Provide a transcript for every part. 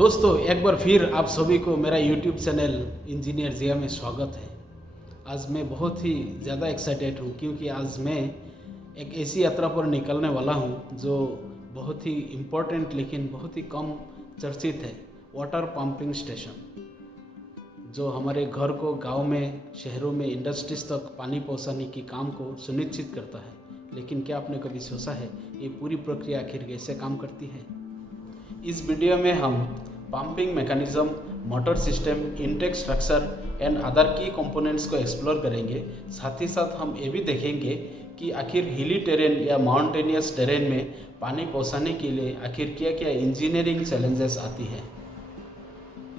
दोस्तों एक बार फिर आप सभी को मेरा YouTube चैनल इंजीनियर जिया में स्वागत है। आज मैं बहुत ही ज़्यादा एक्साइटेड हूँ क्योंकि आज मैं एक ऐसी यात्रा पर निकलने वाला हूँ जो बहुत ही इम्पोर्टेंट लेकिन बहुत ही कम चर्चित है। वाटर पंपिंग स्टेशन जो हमारे घर को गांव में, शहरों में, इंडस्ट्रीज तक पानी पहुँचाने की काम को सुनिश्चित करता है। लेकिन क्या आपने कभी सोचा है ये पूरी प्रक्रिया आखिर कैसे काम करती है? इस वीडियो में हम pumping mechanism, motor system, intake structure and other की कंपोनेंट्स को एक्सप्लोर करेंगे। साथ ही साथ हम ये भी देखेंगे कि आखिर हिली टेरेन या माउंटेनियस टेरेन में पानी पहुंचाने के लिए आखिर क्या क्या इंजीनियरिंग चैलेंजेस आती है।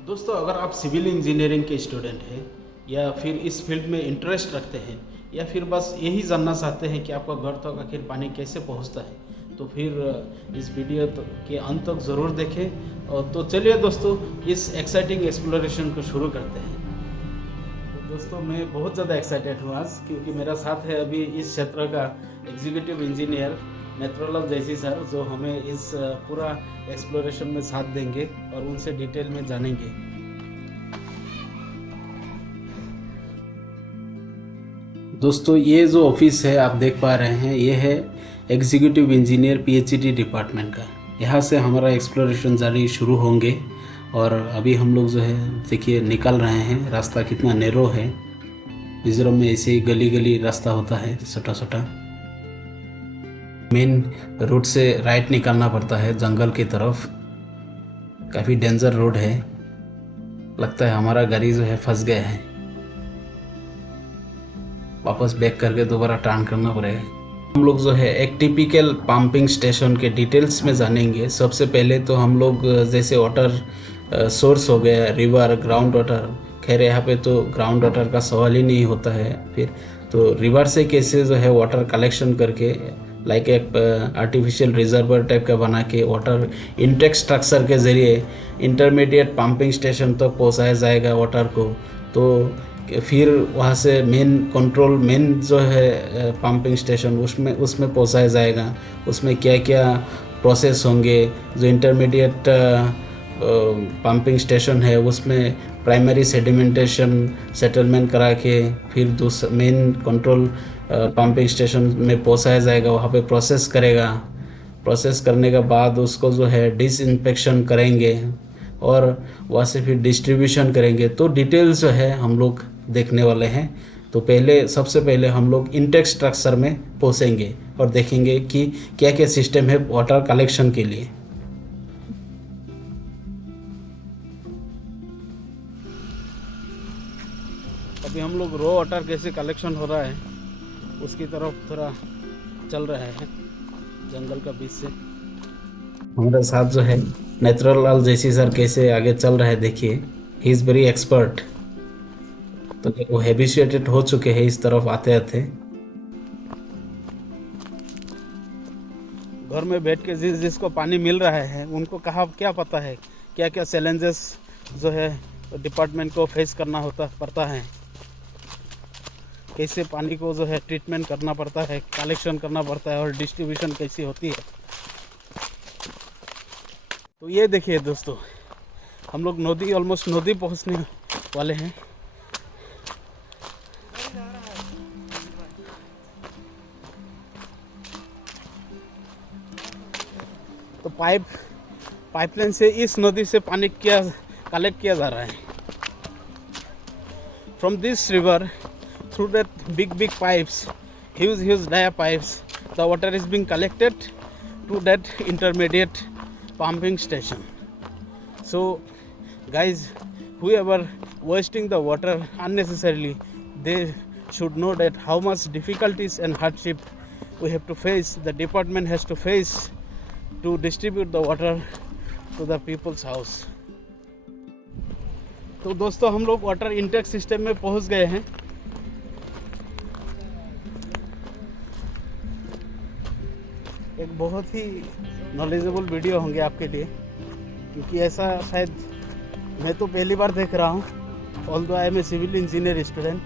दोस्तों, अगर आप सिविल इंजीनियरिंग के स्टूडेंट हैं या फिर इस फील्ड में इंटरेस्ट रखते हैं या फिर बस यही जानना चाहते हैं कि आपका घर तक आखिर पानी कैसे पहुंचता है, तो फिर इस वीडियो के अंत तक ज़रूर देखें। और तो चलिए दोस्तों, इस एक्साइटिंग एक्सप्लोरेशन को शुरू करते हैं। तो दोस्तों, मैं बहुत ज़्यादा एक्साइटेड हूँ आज क्योंकि मेरा साथ है अभी इस क्षेत्र का एग्जीक्यूटिव इंजीनियर नेत्रलाल जैसी सर, जो हमें इस पूरा एक्सप्लोरेशन में साथ देंगे और उनसे डिटेल में जानेंगे। दोस्तों, ये जो ऑफिस है आप देख पा रहे हैं, ये है एग्जीक्यूटिव इंजीनियर पीएचईडी डिपार्टमेंट का। यहाँ से हमारा एक्सप्लोरेशन जारी शुरू होंगे और अभी हम लोग जो है देखिए निकल रहे हैं। रास्ता कितना नैरो है। मिजोरम में ऐसे ही गली गली रास्ता होता है, छोटा छोटा। मेन रोड से राइट निकलना पड़ता है जंगल की तरफ। काफ़ी डेंजर रोड है। लगता है हमारा गाड़ी जो है फंस गया है। वापस बैक करके दोबारा टर्न करना पड़ेगा। हम लोग जो है एक टिपिकल पंपिंग स्टेशन के डिटेल्स में जानेंगे। सबसे पहले तो हम लोग जैसे वाटर सोर्स हो गया, रिवर, ग्राउंड वाटर। खैर यहाँ पे तो ग्राउंड वाटर का सवाल ही नहीं होता है। फिर तो रिवर से कैसे जो है वाटर कलेक्शन करके लाइक एक आर्टिफिशियल रिजर्वर टाइप का बना के वाटर इनटेक स्ट्रक्चर के ज़रिए इंटरमीडिएट पंपिंग स्टेशन तक पहुँचाया जाएगा वाटर को। तो फिर वहाँ से मेन जो है पंपिंग स्टेशन उसमें पहुँचाया जाएगा। उसमें क्या क्या प्रोसेस होंगे, जो इंटरमीडिएट पंपिंग स्टेशन है उसमें प्राइमरी सेडिमेंटेशन सेटलमेंट करा के फिर मेन कंट्रोल पंपिंग स्टेशन में पहुँचाया जाएगा। वहाँ पे प्रोसेस करेगा। प्रोसेस करने के बाद उसको जो है डिसइंफेक्शन करेंगे और वहाँ से फिर डिस्ट्रीब्यूशन करेंगे। तो डिटेल्स जो है हम लोग देखने वाले हैं। तो सबसे पहले हम लोग इनटेक स्ट्रक्चर में पहुँचेंगे और देखेंगे कि क्या क्या सिस्टम है वाटर कलेक्शन के लिए। अभी हम लोग रो वाटर कैसे कलेक्शन हो रहा है उसकी तरफ थोड़ा चल रहे हैं जंगल का बीच से। हमारे साथ जो है नेत्रलाल जैसी सर कैसे आगे चल रहा है देखिए। He is very expert. तो वो हैबिचुएटेड हो चुके हैं इस तरफ आते आते। घर में बैठ के जिसको पानी मिल रहा है उनको क्या पता है क्या क्या चैलेंजेस जो है डिपार्टमेंट को फेस करना पड़ता है। कैसे पानी को जो है ट्रीटमेंट करना पड़ता है, कलेक्शन करना पड़ता है और डिस्ट्रीब्यूशन कैसी होती है। तो ये देखिए दोस्तों, हम लोग ऑलमोस्ट नदी पहुंचने वाले हैं। तो पाइपलाइन से इस नदी से पानी कलेक्ट किया जा रहा है। From this river through that big pipes, huge dia pipes, the water is being collected to that intermediate pumping station. So guys, whoever wasting the water unnecessarily, they should know that how much difficulties and hardship we have to face, the department has to face to distribute the water to the people's house. तो दोस्तों, हम लोग water intake system में पहुंच गए हैं। एक बहुत ही नॉलेजेबल वीडियो होंगे आपके लिए क्योंकि ऐसा शायद मैं तो पहली बार देख रहा हूँ। Although I am a civil engineer student.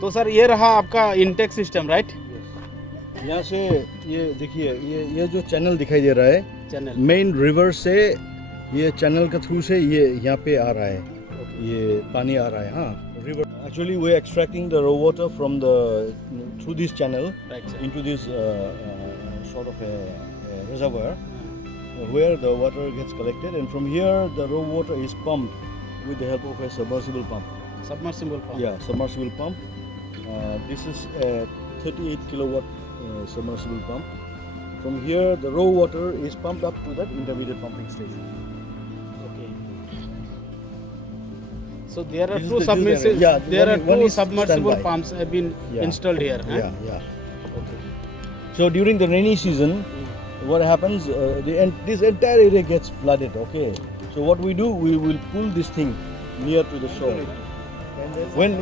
तो सर ये रहा आपका इंटेक सिस्टम, राइट? यहाँ से ये देखिए, ये जो चैनल दिखाई दे रहा है, चैनल मेन रिवर से ये चैनल के थ्रू से ये यहाँ पे आ रहा है, ये पानी आ रहा है। हाँ, river actually we extracting the raw water from the through this channel into this sort of a reservoir where the water gets collected, and from here the raw water is pumped with the help of a submersible pump. Submersible pump. Yeah, submersible pump. This is a 38 kilowatt submersible pump. From here, the raw water is pumped up to that intermediate pumping station. Okay. So there are This is two the- submersible. yeah, there are one two is submersible standby. pumps have been Yeah. installed here. Huh? Yeah. Okay. So during the rainy season, what happens? This entire area gets flooded. Okay. So what we do, we will pull this thing near to the shore.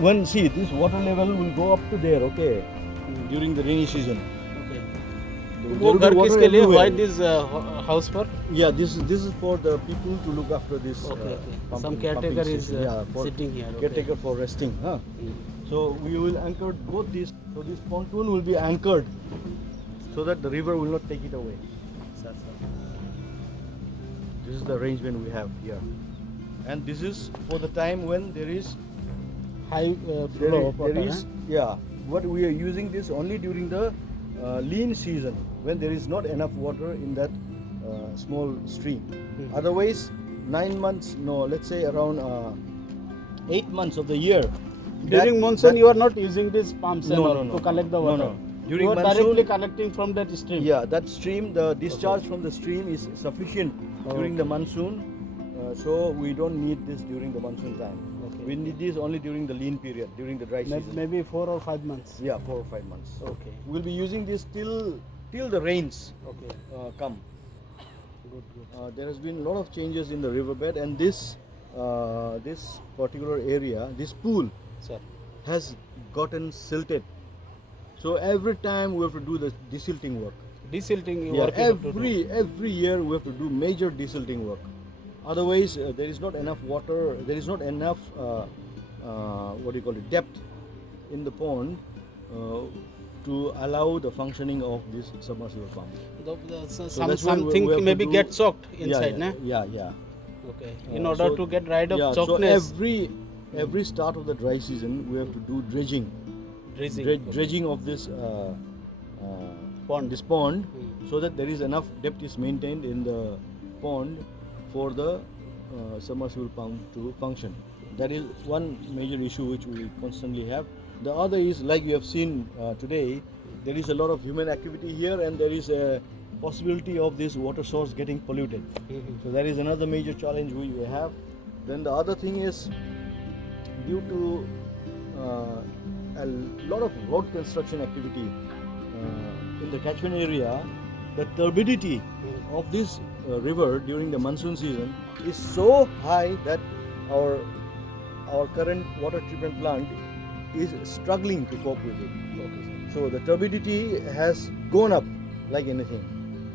When see this water level will go up to there. Okay. During the rainy season. Okay. There वो will be घर water किसके लिए? everywhere. Why this house for? Yeah, this is for the people to look after this. Okay. pumping- Some caretaker pumping is station. Yeah, for sitting here. Okay. caretaker for resting. Huh? Mm. So we will anchor both these. So this pontoon will be anchored, so that the river will not take it away. Sir. This is the arrangement we have here, and this is for the time when there is High flow of water. there is yeah. What we are using this only during the lean season, when there is not enough water in that small stream. Mhm. Otherwise, 9 months, no, let's say around 8 months of the year. During that- monsoon, that- you are not using these pumps and No, all no, no. to collect the No, water. no. During you are monsoon- directly collecting from that stream. Yeah, that stream, the discharge from the stream is sufficient during the Okay. monsoon, so we don't need this during the monsoon time. Okay. We need this only during the lean period, during the dry season. Maybe 4 or 5 months. Yeah, 4 or 5 months. Okay. We'll be using this till the rains Okay. come. Good. There has been a lot of changes in the riverbed, and this particular area, this pool, Sir. has gotten silted. So every time we have to do the desilting work. Desilting you Yeah, work you have to do. every year we have to do major desilting work. Otherwise, there is not enough water. There is not enough what do you call it, depth in the pond to allow the functioning of this submersible pump. that's why Something we have to maybe do- get soaked inside, yeah, na? yeah. Okay. In order so- to get rid of Yeah, so chalkiness. every start of the dry season, we have to do dredging. Dredging. Okay. Dredging of this Pond. this pond, Hmm. so that there is enough depth is maintained in the pond for the submersible pump to function. That is one major issue which we constantly have. The other is, like you have seen today, there is a lot of human activity here, and there is a possibility of this water source getting polluted. Mhm. So that is another major challenge we have. Then the other thing is, due to a lot of road construction activity in the catchment area, the turbidity of this river during the monsoon season is so high that our current water treatment plant is struggling to cope with it. Okay, sir. So the turbidity has gone up like anything.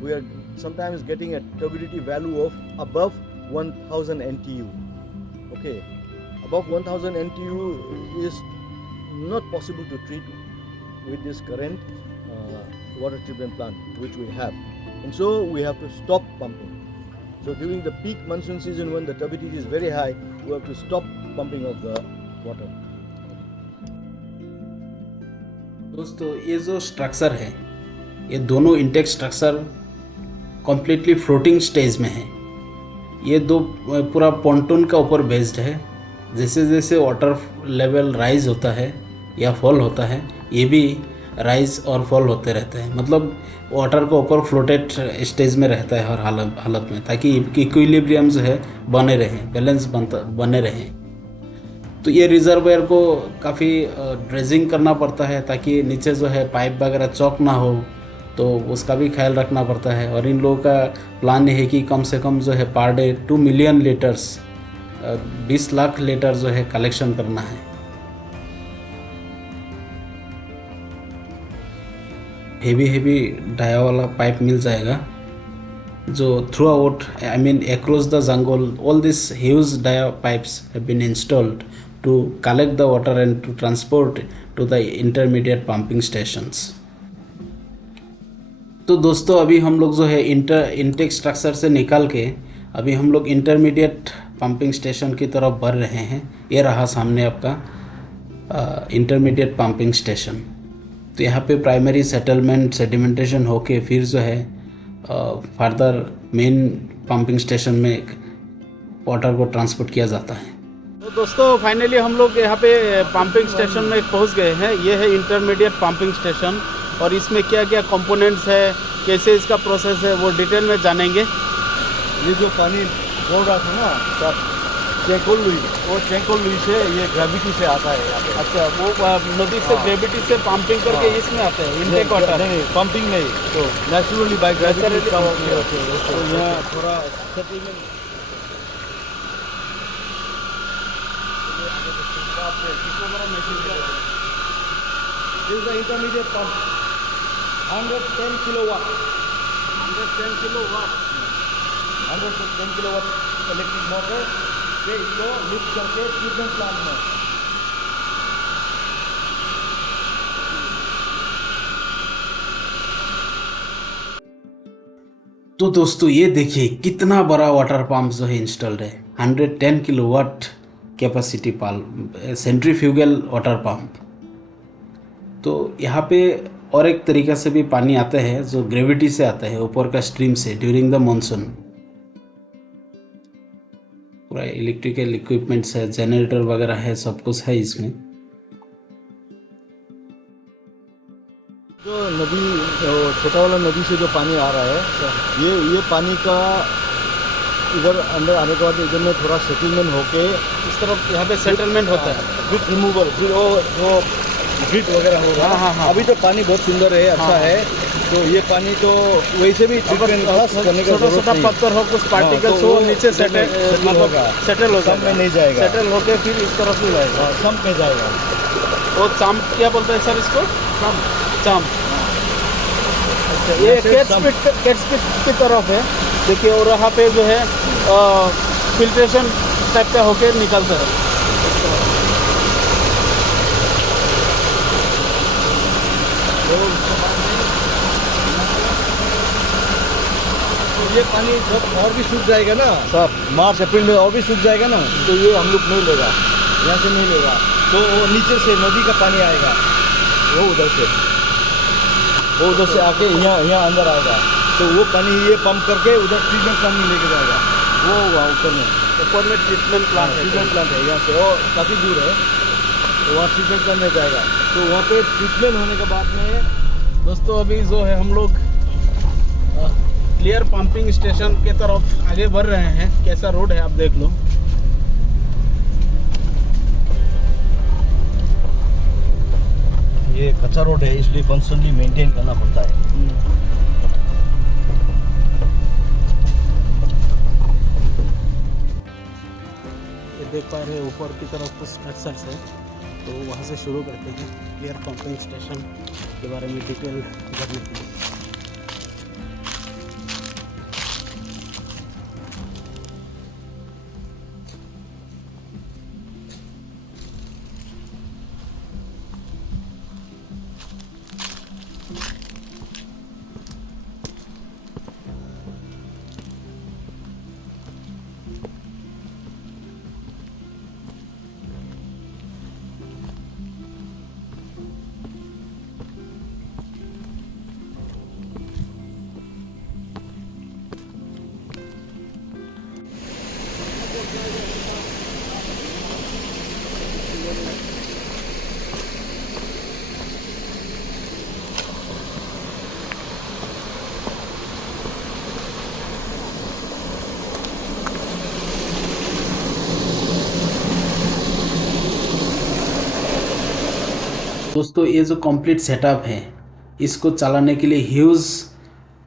We are sometimes getting a turbidity value of above 1000 NTU. Okay, above 1000 NTU is not possible to treat with this current water treatment plant which we have, and so we have to stop pumping. So during the peak monsoon season, when the turbidity is very high, we have to stop pumping of the water. दोस्तों ये जो structure है, ये दोनों intake structure completely floating stage में है। ये दो पूरा पॉन्टून का ऊपर बेस्ड है। जैसे जैसे वाटर लेवल राइज होता है या फॉल होता है, ये भी राइज और फॉल होते रहते हैं। मतलब वाटर को ऊपर फ्लोटेड स्टेज में रहता है हर हालत में, ताकि इक्विलिब्रियम जो है बने रहें, बैलेंस बने रहें। तो ये रिजर्वायर को काफ़ी ड्रेजिंग करना पड़ता है, ताकि नीचे जो है पाइप वगैरह चौक ना हो, तो उसका भी ख्याल रखना पड़ता है। और इन लोगों का प्लान ये है कि कम से कम जो है per day 2 million litres 20 lakh litre जो है कलेक्शन करना है। हेवी डाया वाला पाइप मिल जाएगा जो throughout, I mean across the jungle, all this huge dia pipes have been installed to collect the water and to transport to the intermediate pumping stations. तो दोस्तों अभी हम लोग जो है इनटेक स्ट्रक्चर से निकल के अभी हम लोग इंटरमीडिएट पंपिंग स्टेशन की तरफ बढ़ रहे हैं। ये रहा सामने आपका इंटरमीडिएट पंपिंग स्टेशन। तो यहाँ पे प्राइमरी सेटलमेंट सेडिमेंटेशन होके फिर जो है फर्दर मेन पंपिंग स्टेशन में वाटर को ट्रांसपोर्ट किया जाता है। तो दोस्तों फाइनली हम लोग यहाँ पे पंपिंग स्टेशन में पहुँच गए हैं। ये है इंटरमीडिएट पंपिंग स्टेशन और इसमें क्या क्या कंपोनेंट्स है, कैसे इसका प्रोसेस है, वो डिटेल में जानेंगे। ये जो पानी बोल रहा था ना सर, चेंकोल लुई, वो चेंकोल लुई से ये ग्रेविटी से आता है यहाँ पे। अच्छा, वो नदी से ग्रेविटी से पंपिंग करके इसमें आते हैं इनटेक वाटर? नहीं, पंपिंग नहीं, तो नेचुरली बाय ग्रेविटी। तो यहाँ थोड़ा settlement This is the intermediate pump, 110 kilowatt. 110 kilowatt 110 kilowatt electric motor से इसको लिफ्ट करके ट्रीटमेंट प्लांट में। तो दोस्तों ये देखिए कितना बड़ा वाटर पंप जो है इंस्टॉल्ड है। 110 kilowatt capacity centrifugal water pump. तो यहाँ पे और एक तरीका से भी पानी आता है जो ग्रेविटी से आता है, ऊपर का स्ट्रीम से ड्यूरिंग द मॉनसून। पूरा इलेक्ट्रिकल इक्विपमेंट्स है, जनरेटर वगैरह है, सब कुछ है इसमें। जो नदी, छोटा वाला नदी से जो पानी आ रहा है, ये पानी का इधर अंदर आने के बाद इधर में थोड़ा सेटलमेंट होके इस तरफ यहाँ पे सेटलमेंट होता है, ग्रिट रिमूवल, फिर वो जो ग्रिट वगैरह होगा। हाँ। अभी तो पानी बहुत सुंदर है, अच्छा है। तो ये पानी तो वैसे भी ट्रीटमेंट करने का जरूरत नहीं। पत्थर हो, कुछ पार्टिकल्स हो, नीचे सेटल होगा, सब में नहीं जाएगा, सेटल होके फिर इस तरफ में जाएगा, सम्प में जाएगा। वो चाम क्या बोलते हैं सर इसको? चाम। अच्छा, ये केट्सपिट की तरफ है, देखिए। और यहाँ पे जो है फिल्ट्रेशन टाइप का होके निकलता है। तो ये पानी जब और भी सूख जाएगा ना सर, मार्च अप्रैल में और भी सूख जाएगा ना, तो ये हम लोग नहीं लेगा, यहाँ से नहीं लेगा। तो वो नीचे से नदी का पानी आएगा, वो उधर से आके यहाँ अंदर आएगा। तो वो पानी ये पंप करके उधर ट्रीटमेंट प्लांट में लेके जाएगा। वो हुआ ऊपर में ट्रीटमेंट प्लांट है यहाँ से, और काफ़ी दूर है, तो वहाँ ट्रीटमेंट प्लांट में जाएगा। तो वहाँ पे ट्रीटमेंट होने के बाद में दोस्तों अभी जो है हम लोग क्लियर पंपिंग स्टेशन के तरफ आगे बढ़ रहे हैं। कैसा रोड है आप देख लो। ये कच्चा रोड है, इसलिए कॉन्स्टेंटली मेंटेन करना पड़ता है। ये देख पा रहे हैं ऊपर की तरफ कुछ स्ट्रक्चर्स है, तो वहाँ से शुरू करते हैं क्लियर पंपिंग स्टेशन के बारे में डिटेल करने के लिए। दोस्तों ये जो कंप्लीट सेटअप है, इसको चलाने के लिए ह्यूज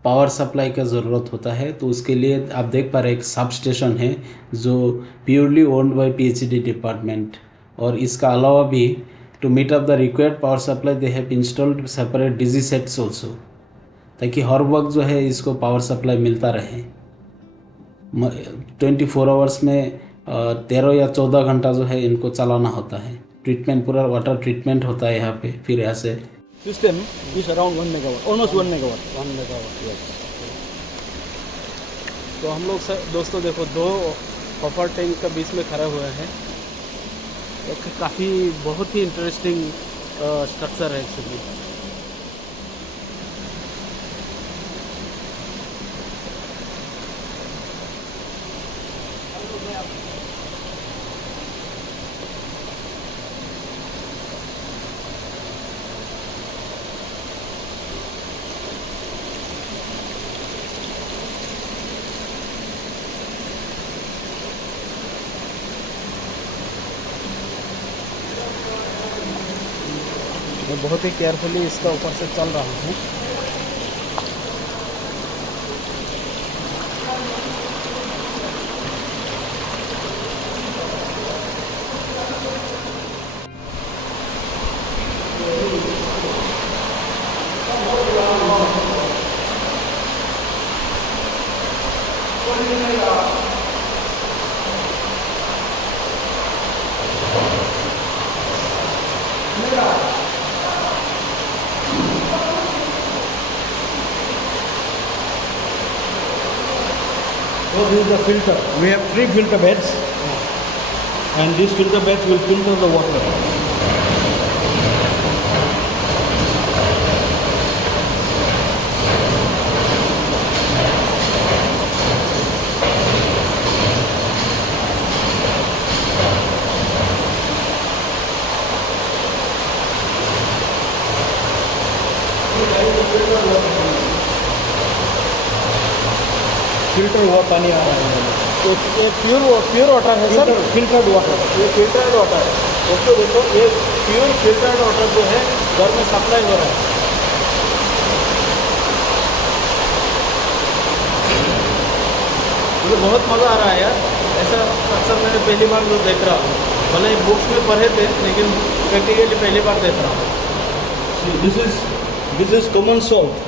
पावर सप्लाई का ज़रूरत होता है। तो उसके लिए आप देख पा रहे हैं एक सब स्टेशन है जो purely owned by PHED department. और इसका अलावा भी to meet up the required power supply they have installed separate DG sets also, ताकि हर वक्त जो है इसको पावर सप्लाई मिलता रहे। 24 आवर्स में 13 या 14 घंटा जो है इनको चलाना होता है। ट्रीटमेंट पूरा वाटर ट्रीटमेंट होता है यहाँ पे। फिर यहाँ से System is around 1 megawatt, almost 1 megawatt. 1 megawatt. तो हम लोग दोस्तों देखो दो कॉपर टैंक के बीच में खड़े हुए हैं। एक काफ़ी बहुत ही इंटरेस्टिंग स्ट्रक्चर है एक्चुअली। मैं बहुत ही केयरफुली इसका ऊपर से चल रहा हूँ। So this is the filter. We have 3 filter beds, and these filter beds will filter the water. Filter हुआ पानी आ रहा है। तो ये प्योर वाटर है सर? Filtered water. ये फिल्टर्ड वाटर है। दोस्तों देखो ये प्योर फिल्टर्ड वाटर जो है घर में सप्लाई हो रहा है। मुझे बहुत मज़ा आ रहा है यार। ऐसा अक्सर मैंने पहली बार जो देख रहा हूँ। भले ही बुक्स में पढ़े थे लेकिन प्रैक्टिकली पहली बार देख रहा हूँ। This is common salt.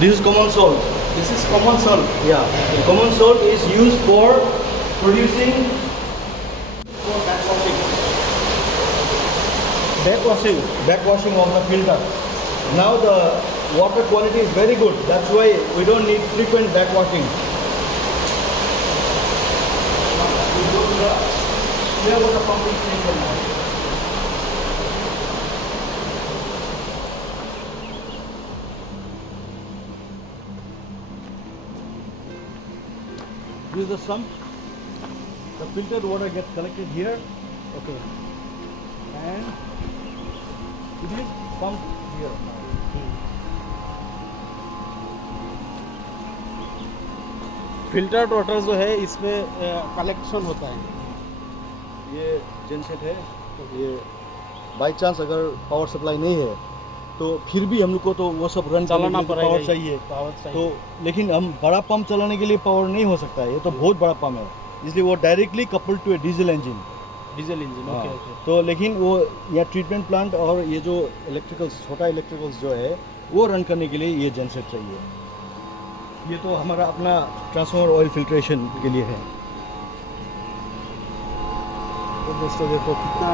This is common salt. This is common salt. Yeah. Common salt is used for producing backwashing of the filter. Now the water quality is very good. That's why we don't need frequent backwashing. Clear water pumping station now. This is the sump. The filtered water gets collected here. Okay. And it is pumped here. Filtered water जो है इसमें collection होता है। ये genset है। ये by chance अगर power supply नहीं है तो फिर भी हम लोग को तो वो सब रन चलाना पड़ेगा। पावर चाहिए। तो लेकिन हम बड़ा पंप चलाने के लिए पावर नहीं हो सकता है। ये तो बहुत बड़ा पंप है, इसलिए वो directly coupled to a diesel engine. Diesel engine. हाँ, ओके। तो लेकिन वो या ट्रीटमेंट प्लांट और ये जो इलेक्ट्रिकल्स छोटा इलेक्ट्रिकल्स जो है वो रन करने के लिए ये जेनसेट चाहिए। ये तो हमारा अपना ट्रांसफार्मर ऑयल फिल्ट्रेशन के लिए है। तो दोस्तों देखो कितना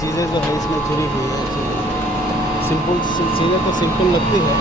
चीज़ें जो है इसमें जुड़ी हुई है। सिंपल चीज़ें तो सिंपल लगती है।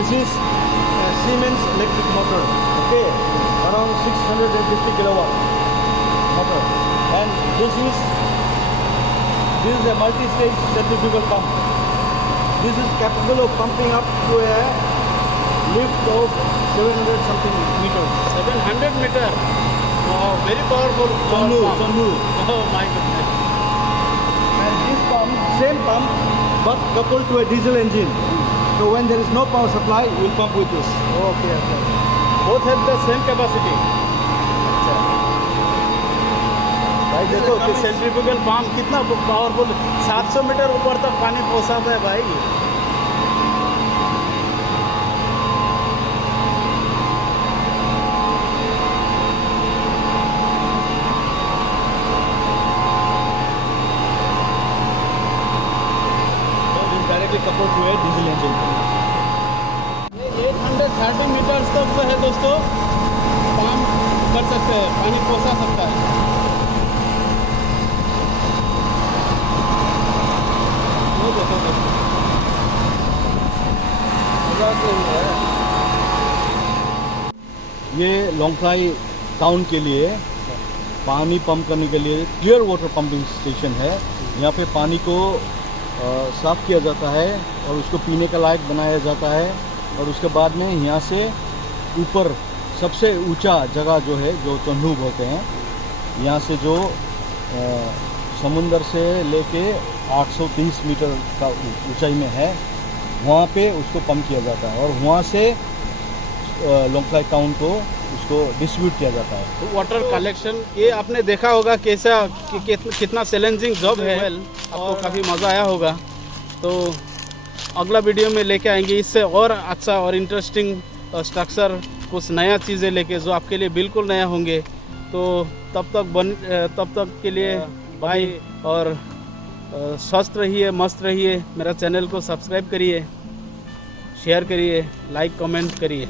This is Siemens electric motor, okay, around 650 kilowatt motor, and this is This is a multi-stage centrifugal pump. This is capable of pumping up to a lift of 700 something meters. 700 meter. Wow, very powerful. Chandu, pump. Chandu. Oh my goodness. And this pump, same pump, but coupled to a diesel engine. So when there is no power supply, we'll pump with this. Okay, okay. Both have the same capacity. भाई देखो कि centrifugal pump कितना powerful, 700 metre ऊपर तक पानी पहुंचाता है भाई। So this is directly coupled to a diesel engine. ये 830 मीटर तक जो है दोस्तों पंप कर सकते हैं, पानी पहुंचा सकता है। ये देखो दोस्तों, मजाक नहीं है। ये लोंगथाई टाउन के लिए पानी पंप करने के लिए क्लियर वाटर पंपिंग स्टेशन है। यहाँ पे पानी को साफ़ किया जाता है और उसको पीने का लायक बनाया जाता है, और उसके बाद में यहाँ से ऊपर सबसे ऊंचा जगह जो है, जो चंदू बोलते हैं, यहाँ से जो समुंदर से लेके 830 मीटर का ऊंचाई में है, वहाँ पे उसको पंप किया जाता है और वहाँ से लोंगथाई टाउन को उसको डिस्ट्रीब्यूट किया जाता है। तो वाटर कलेक्शन ये आपने देखा होगा कैसा कितना चैलेंजिंग जॉब है, आपको काफ़ी मज़ा आया होगा। तो अगला वीडियो में लेके आएंगे इससे और अच्छा और इंटरेस्टिंग स्ट्रक्चर, कुछ नया चीज़ें लेके जो आपके लिए बिल्कुल नया होंगे। तो तब तक के लिए बाय, और स्वस्थ रहिए, मस्त रहिए। मेरा चैनल को सब्सक्राइब करिए, शेयर करिए, लाइक कमेंट करिए।